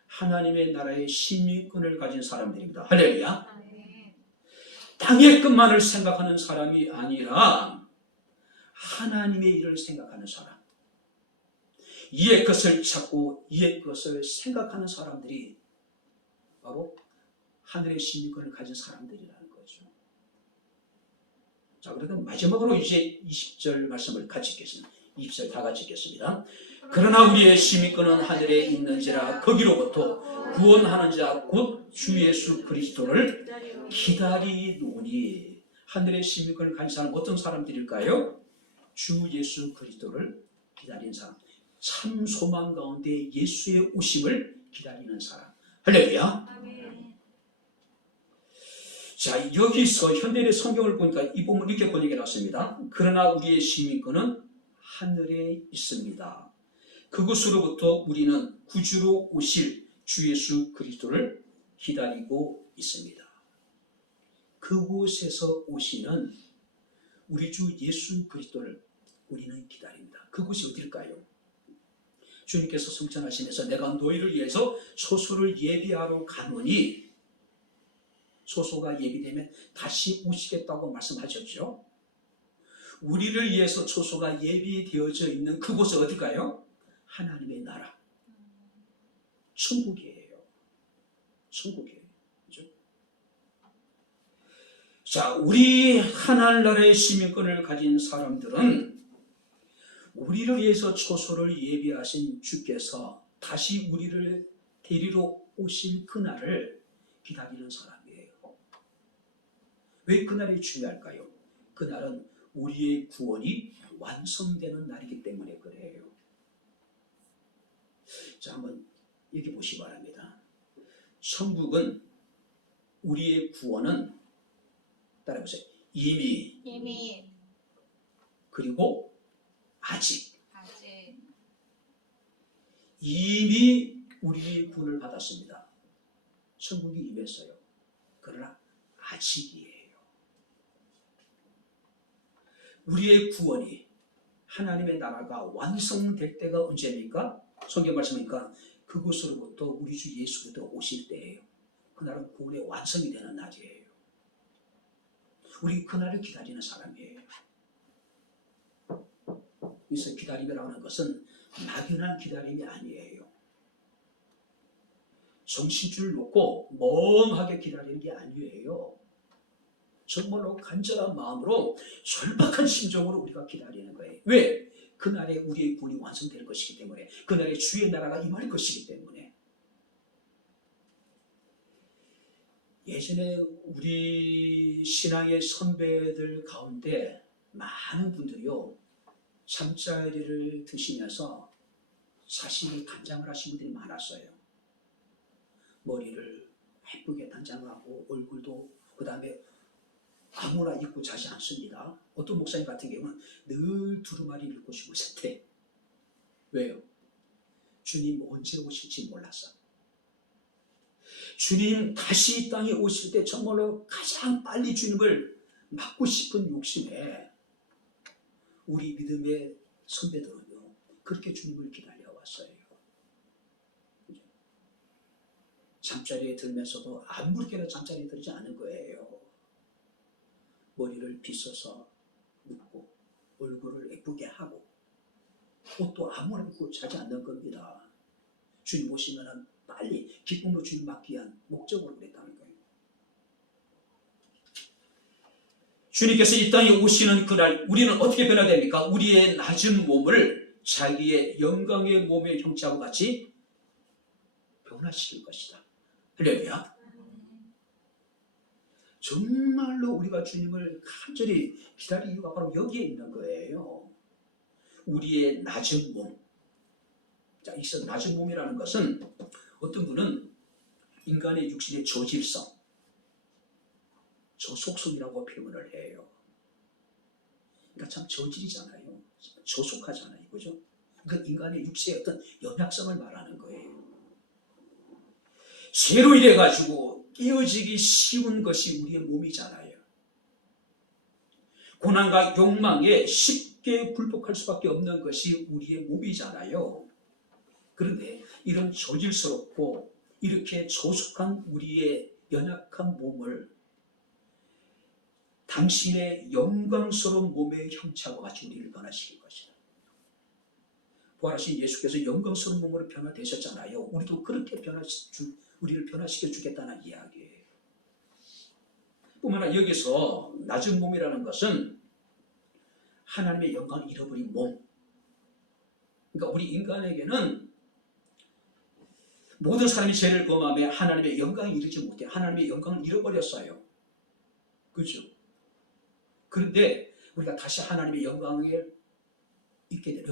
하나님의 나라의 시민권을 가진 사람들입니다. 할렐루야. 아멘. 땅의 것만을 생각하는 사람이 아니라 하나님의 일을 생각하는 사람, 이의 것을 찾고 이의 것을 생각하는 사람들이 바로 하늘의 시민권을 가진 사람들이라는 거죠. 자, 그러면 마지막으로 이제 20절 말씀을 같이 읽겠습니다. 20절 다 같이 읽겠습니다. 그러나 우리의 시민권은 하늘에 있는지라 거기로부터 구원하는 자 곧 주 예수 그리스도를 기다리노니. 하늘의 시민권을 가진 사람은 어떤 사람들일까요? 주 예수 그리스도를 기다리는 사람, 참 소망 가운데 예수의 오심을 기다리는 사람. 할렐루야. 아멘. 자, 여기서 현대의 성경을 보니까 이 부분을 이렇게 번역해 놨습니다. 그러나 우리의 시민권은 하늘에 있습니다. 그곳으로부터 우리는 구주로 오실 주 예수 그리스도를 기다리고 있습니다. 그곳에서 오시는 우리 주 예수 그리스도를 우리는 기다립니다. 그곳이 어딜까요? 주님께서 성천하시면서 내가 너희를 위해서 소소를 예비하러 가노니, 소소가 예비되면 다시 오시겠다고 말씀하셨죠. 우리를 위해서 소소가 예비되어져 있는 그곳은 어딜까요? 하나님의 나라, 천국이에요. 천국이에요. 그죠? 자, 우리 하늘나라의 시민권을 가진 사람들은 우리를 위해서 초소를 예비하신 주께서 다시 우리를 데리러 오실 그날을 기다리는 사람이에요. 왜 그날이 중요할까요? 그날은 우리의 구원이 완성되는 날이기 때문에 그래요. 자, 한번 여기 보시기 바랍니다. 천국은, 우리의 구원은, 따라해보세요. 이미, 그리고 아직. 이미 우리의 구원을 받았습니다. 천국이 임했어요. 그러나 아직이에요. 우리의 구원이, 하나님의 나라가 완성될 때가 언제입니까? 성경 말씀이니까 그곳으로부터 우리 주 예수 그리스도 오실 때예요. 그날은 구원의 완성이 되는 날이에요. 우리 그날을 기다리는 사람이에요. 여기서 기다림이라고 하는 것은 막연한 기다림이 아니에요. 정신줄을 놓고 멍하게 기다리는 게 아니에요. 정말로 간절한 마음으로 절박한 심정으로 우리가 기다리는 거예요. 왜? 그날에 우리의 구원이 완성될 것이기 때문에, 그날에 주의 나라가 임할 것이기 때문에. 예전에 우리 신앙의 선배들 가운데 많은 분들이요, 잠자리를 드시면서 자신이 단장을 하신 분들이 많았어요. 머리를 예쁘게 단장하고 얼굴도 그 다음에 아무나 입고 자지 않습니다. 어떤 목사님 같은 경우는 늘 두루마리 입고 주무실 때. 왜요? 주님 언제 오실지 몰랐어. 주님 다시 이 땅에 오실 때 정말로 가장 빨리 주님을 맞고 싶은 욕심에 우리 믿음의 선배들은요, 그렇게 주님을 기다려왔어요. 잠자리에 들면서도 아무렇게나 잠자리에 들지 않은 거예요. 머리를 빗어서 묶고 얼굴을 예쁘게 하고 옷도 아무나 입고 자지 않는 겁니다. 주님 오시면 빨리 기쁨으로 주님 맞기 위한 목적으로 그랬다는 거예요. 주님께서 이 땅에 오시는 그날 우리는 어떻게 변화됩니까? 우리의 낮은 몸을 자기의 영광의 몸의 형체하고 같이 변화시킬 것이다. 할렐루야. 정말로 우리가 주님을 간절히 기다릴 이유가 바로 여기에 있는 거예요. 우리의 낮은 몸. 자, 여기서 낮은 몸이라는 것은 어떤 분은 인간의 육신의 저질성, 저속성이라고 표현을 해요. 그러니까 참 저질이잖아요. 저속하잖아요. 그죠? 그 인간의 육체의 어떤 연약성을 말하는 거예요. 죄로 인해 가지고 깨어지기 쉬운 것이 우리의 몸이잖아요. 고난과 욕망에 쉽게 굴복할 수밖에 없는 것이 우리의 몸이잖아요. 그런데 이런 저질스럽고 이렇게 저속한 우리의 연약한 몸을 당신의 영광스러운 몸의 형체와 같이 우리를 변화시킬 것이다. 부활하신 예수께서 영광스러운 몸으로 변화되셨잖아요. 우리도 그렇게 우리를 변화시켜 주겠다는 이야기예요. 뿐만 아니라 여기서 낮은 몸이라는 것은 하나님의 영광을 잃어버린 몸. 그러니까 우리 인간에게는 모든 사람이 죄를 범하며 하나님의 영광을 이루지 못해 하나님의 영광을 잃어버렸어요. 그렇죠? 그런데 우리가 다시 하나님의 영광을 입게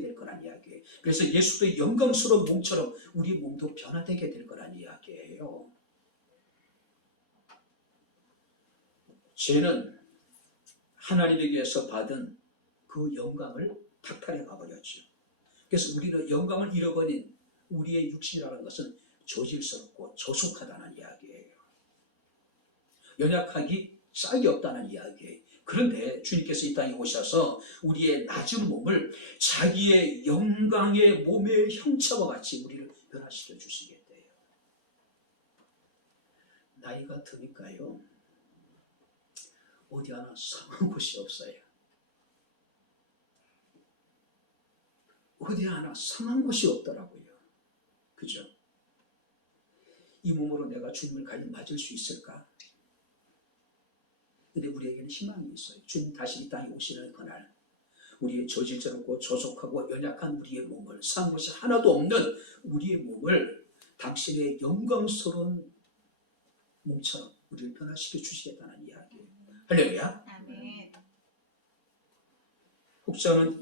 될 거란 이야기예요. 그래서 예수의 영광스러운 몸처럼 우리 몸도 변화되게 될 거란 이야기예요. 죄는 하나님에게서 받은 그 영광을 박탈해 가버렸죠. 그래서 우리는 영광을 잃어버린 우리의 육신이라는 것은 저질스럽고 저속하다는 이야기예요. 연약하기 짝이 없다는 이야기예요. 그런데 주님께서 이 땅에 오셔서 우리의 낮은 몸을 자기의 영광의 몸의 형체와 같이 우리를 변화시켜 주시겠대요. 나이가 드니까요, 어디 하나 성한 곳이 없어요. 어디 하나 성한 곳이 없더라고요. 그죠? 이 몸으로 내가 주님을 과연 맞을 수 있을까? 근데 우리에게는 희망이 있어요. 주님 다시 이 땅에 오시는 그날 우리의 저질스럽고 저속하고 연약한 우리의 몸을 산 것이 하나도 없는 우리의 몸을 당신의 영광스러운 몸처럼 우리를 변화시켜 주시겠다는 이야기예요. 할렐루야. 아멘. 혹자는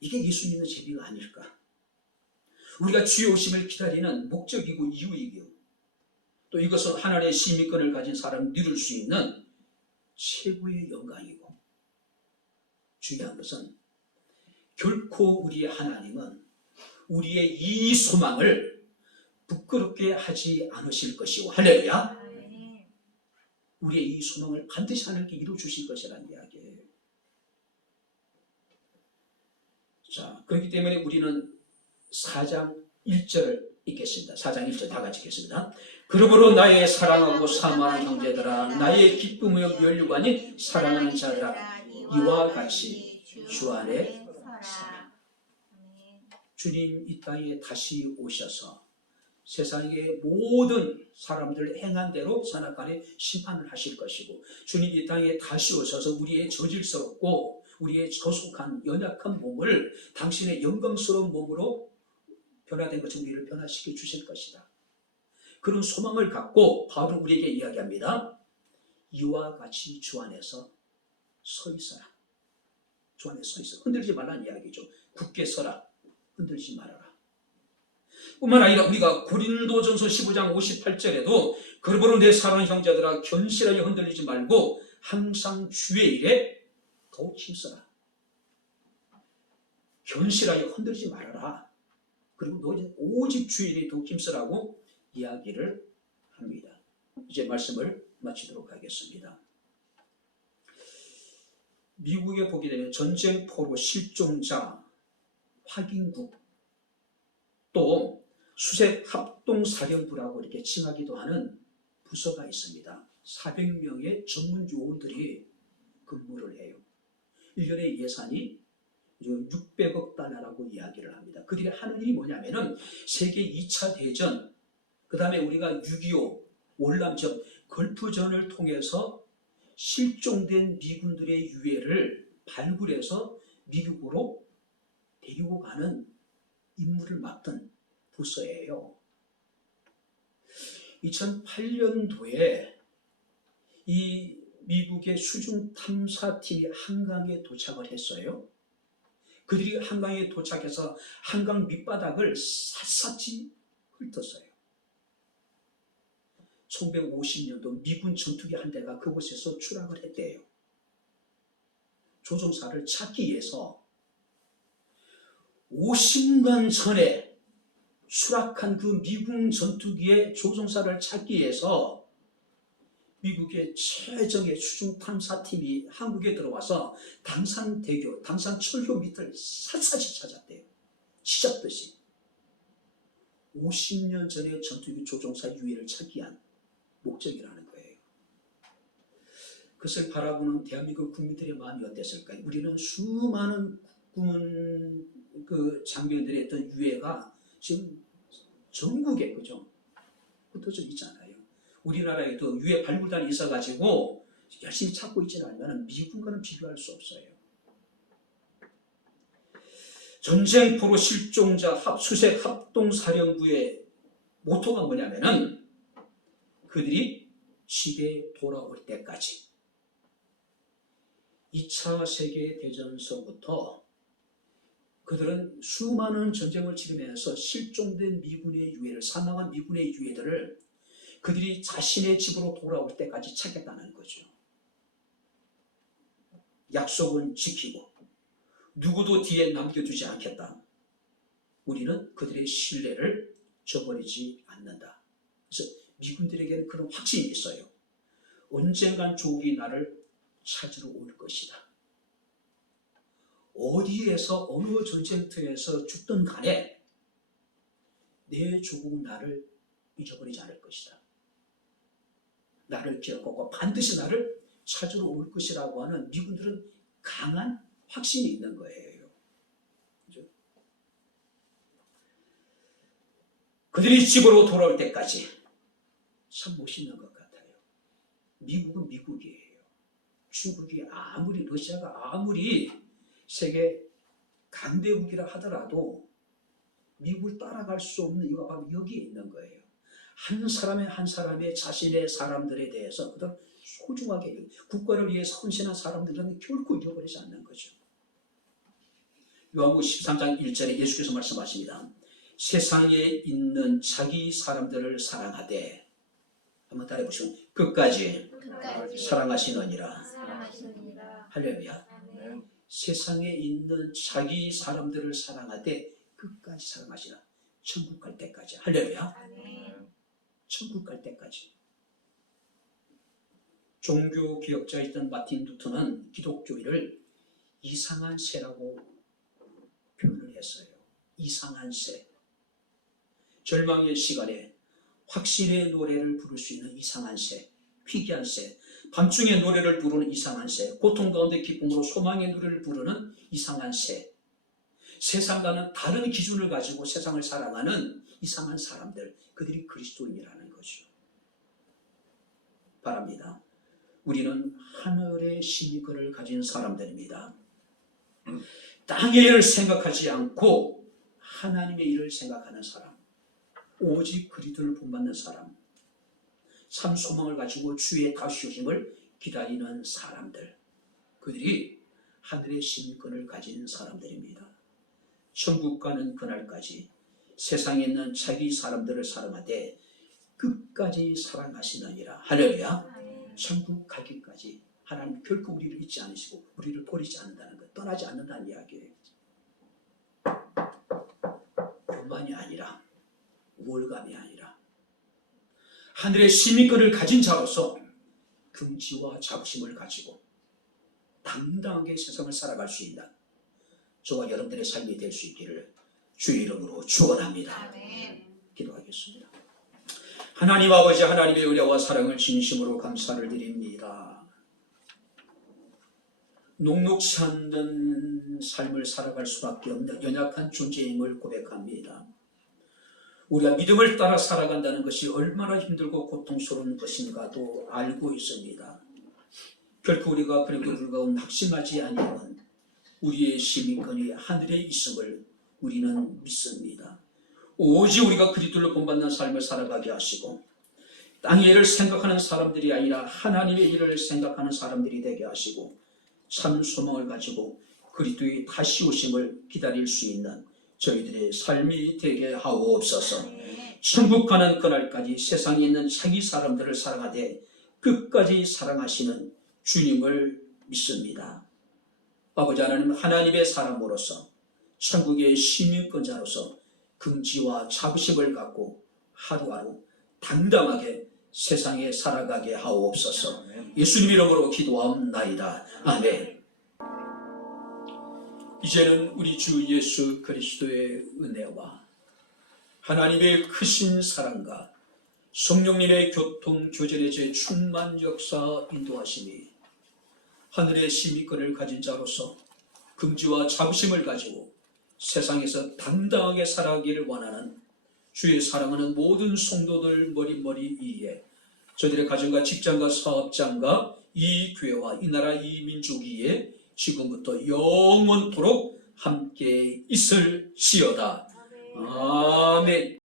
이게 예수 믿는 재미가 아닐까? 우리가 주의 오심을 기다리는 목적이고 이유이고 또 이것은 하나님의 시민권을 가진 사람이 누릴 수 있는 최고의 영광이고 중요한 것은 결코 우리의 하나님은 우리의 이 소망을 부끄럽게 하지 않으실 것이고 할렐루야. 아멘. 우리의 이 소망을 반드시 하나님께 이루어 주실 것이라는 이야기예요. 자, 그렇기 때문에 우리는 4장 1절을 읽겠습니다. 4장 1절 다 같이 읽겠습니다. 그러므로 나의 사랑하고 사모하는 형제들아, 나의 기쁨의 면류관인 사랑하는 자들아, 이와 같이 주 안에 서라. 주님 이 땅에 다시 오셔서 세상의 모든 사람들 행한 대로 산악간에 심판을 하실 것이고, 주님 이 땅에 다시 오셔서 우리의 저질스럽고 우리의 저속한 연약한 몸을 당신의 영광스러운 몸으로 변화된 것처럼 우리를 변화시켜 주실 것이다. 그런 소망을 갖고 바울은 우리에게 이야기합니다. 이와 같이 주 안에서 서 있어라. 주 안에 서 있어. 흔들리지 말라는 이야기죠. 굳게 서라. 흔들지 말아라. 뿐만 아니라 우리가 고린도전서 15장 58절에도 그러므로 내 사랑하는 형제들아, 견실하게 흔들리지 말고 항상 주의 일에 더욱 힘써라. 견실하게 흔들리지 말아라. 그리고 너희는 오직 주의 일에 더욱 힘쓰라고 이야기를 합니다. 이제 말씀을 마치도록 하겠습니다. 미국에 보게 되면 전쟁포로 실종자, 확인국, 또 수색합동사령부라고 이렇게 칭하기도 하는 부서가 있습니다. 400명의 전문 요원들이 근무를 해요. 1년의 예산이 600억 달러라고 이야기를 합니다. 그들이 하는 일이 뭐냐면은 세계 2차 대전, 그 다음에 우리가 6.25 월남전, 걸프전을 통해서 실종된 미군들의 유해를 발굴해서 미국으로 데리고 가는 임무를 맡은 부서예요. 2008년도에 이 미국의 수중 탐사팀이 한강에 도착을 했어요. 그들이 한강에 도착해서 한강 밑바닥을 샅샅이 훑었어요. 1950년도 미군 전투기 한 대가 그곳에서 추락을 했대요. 조종사를 찾기 위해서 50년 전에 추락한 그 미군 전투기의 조종사를 찾기 위해서 미국의 최정예 수중 탐사팀이 한국에 들어와서 당산대교, 당산철교 밑을 샅샅이 찾았대요. 시잡듯이. 50년 전에 전투기 조종사 유해를 찾기 위한 목적이라는 거예요. 그것을 바라보는 대한민국 국민들의 마음이 어땠을까요? 우리는 수많은 국군 장병들의 어떤 유해가 지금 전국에 그죠? 흩어져 있잖아요. 우리나라에도 유해 발굴단이 있어가지고 열심히 찾고 있지는 않으면 미군과는 비교할 수 없어요. 전쟁포로 실종자 수색 합동사령부의 모토가 뭐냐면은 그들이 집에 돌아올 때까지 2차 세계대전서부터 그들은 수많은 전쟁을 치르면서 실종된 미군의 유해를, 사망한 미군의 유해들을 그들이 자신의 집으로 돌아올 때까지 찾겠다는 거죠. 약속은 지키고 누구도 뒤에 남겨두지 않겠다. 우리는 그들의 신뢰를 저버리지 않는다. 그래서 미군들에게는 그런 확신이 있어요. 언젠간 조국이 나를 찾으러 올 것이다. 어디에서 어느 전쟁터에서 죽든 간에 내 조국 나를 잊어버리지 않을 것이다. 나를 기억하고 반드시 나를 찾으러 올 것이라고 하는 미군들은 강한 확신이 있는 거예요. 그죠? 그들이 집으로 돌아올 때까지 참 멋있는 것 같아요. 미국은 미국이에요. 중국이 아무리, 러시아가 아무리 세계 강대국이라 하더라도 미국을 따라갈 수 없는 이유가 바로 여기에 있는 거예요. 한 사람의 자신의 사람들에 대해서 그들 소중하게 국가를 위해서 헌신한 사람들은 결코 잃어버리지 않는 거죠. 요한복음 13장 1절에 예수께서 말씀하십니다. 세상에 있는 자기 사람들을 사랑하되, 한번 따라해 보시면 끝까지 사랑하시느니라. 할렐루야. 세상에 있는 자기 사람들을 사랑하되 끝까지 사랑하시라. 천국 갈 때까지. 할렐루야. 천국 갈 때까지. 종교 개혁자였던 마틴 루터는 기독교를 이상한 새라고 표현을 했어요. 이상한 새. 절망의 시간에 확신의 노래를 부를 수 있는 이상한 새, 희귀한 새, 밤중에 노래를 부르는 이상한 새, 고통 가운데 기쁨으로 소망의 노래를 부르는 이상한 새. 세상과는 다른 기준을 가지고 세상을 살아가는 이상한 사람들, 그들이 그리스도인이라는 거죠. 바랍니다. 우리는 하늘의 신의권을 가진 사람들입니다. 땅의 일을 생각하지 않고 하나님의 일을 생각하는 사람, 오직 그리스도를 본받는 사람, 참 소망을 가지고 주의 다시 오심을 기다리는 사람들, 그들이 하늘의 신의권을 가진 사람들입니다. 천국 가는 그날까지 세상에 있는 자기 사람들을 사랑하되 끝까지 사랑하시느니라. 할렐루야. 천국 가기까지 하나님 결코 우리를 잊지 않으시고 우리를 버리지 않는다는 것, 떠나지 않는다는 이야기예요. 교만이 아니라, 우월감이 아니라 하늘의 시민권을 가진 자로서 긍지와 자부심을 가지고 당당하게 세상을 살아갈 수 있는 저와 여러분들의 삶이 될 수 있기를 주의 이름으로 축원합니다. 기도하겠습니다. 하나님 아버지, 하나님의 은혜와 사랑을 진심으로 감사를 드립니다. 녹록치 않는 삶을 살아갈 수밖에 없는 연약한 존재임을 고백합니다. 우리가 믿음을 따라 살아간다는 것이 얼마나 힘들고 고통스러운 것인가도 알고 있습니다. 결코 우리가 그렇게 불가운 낙심하지 아니하면 우리의 시민권이 하늘에 있음을 우리는 믿습니다. 오직 우리가 그리스도를 본받는 삶을 살아가게 하시고 땅의 일을 생각하는 사람들이 아니라 하나님의 일을 생각하는 사람들이 되게 하시고 참 소망을 가지고 그리스도의 다시 오심을 기다릴 수 있는 저희들의 삶이 되게 하옵소서. 천국 가는 그날까지 세상에 있는 자기 사람들을 사랑하되 끝까지 사랑하시는 주님을 믿습니다. 아버지 하나님, 하나님의 사람으로서 천국의 시민권자로서 긍지와 자부심을 갖고 하루하루 당당하게 세상에 살아가게 하옵소서. 예수님 이름으로 기도하옵나이다. 아멘. 이제는 우리 주 예수 그리스도의 은혜와 하나님의 크신 사랑과 성령님의 교통 교제의 제 충만 역사 인도하심이 하늘의 시민권을 가진 자로서 긍지와 자부심을 가지고 세상에서 당당하게 살아가기를 원하는 주의 사랑하는 모든 성도들 머리머리 위에 저들의 가정과 직장과 사업장과 이 교회와 이 나라 이 민족 위에 지금부터 영원토록 함께 있을지어다. 아멘.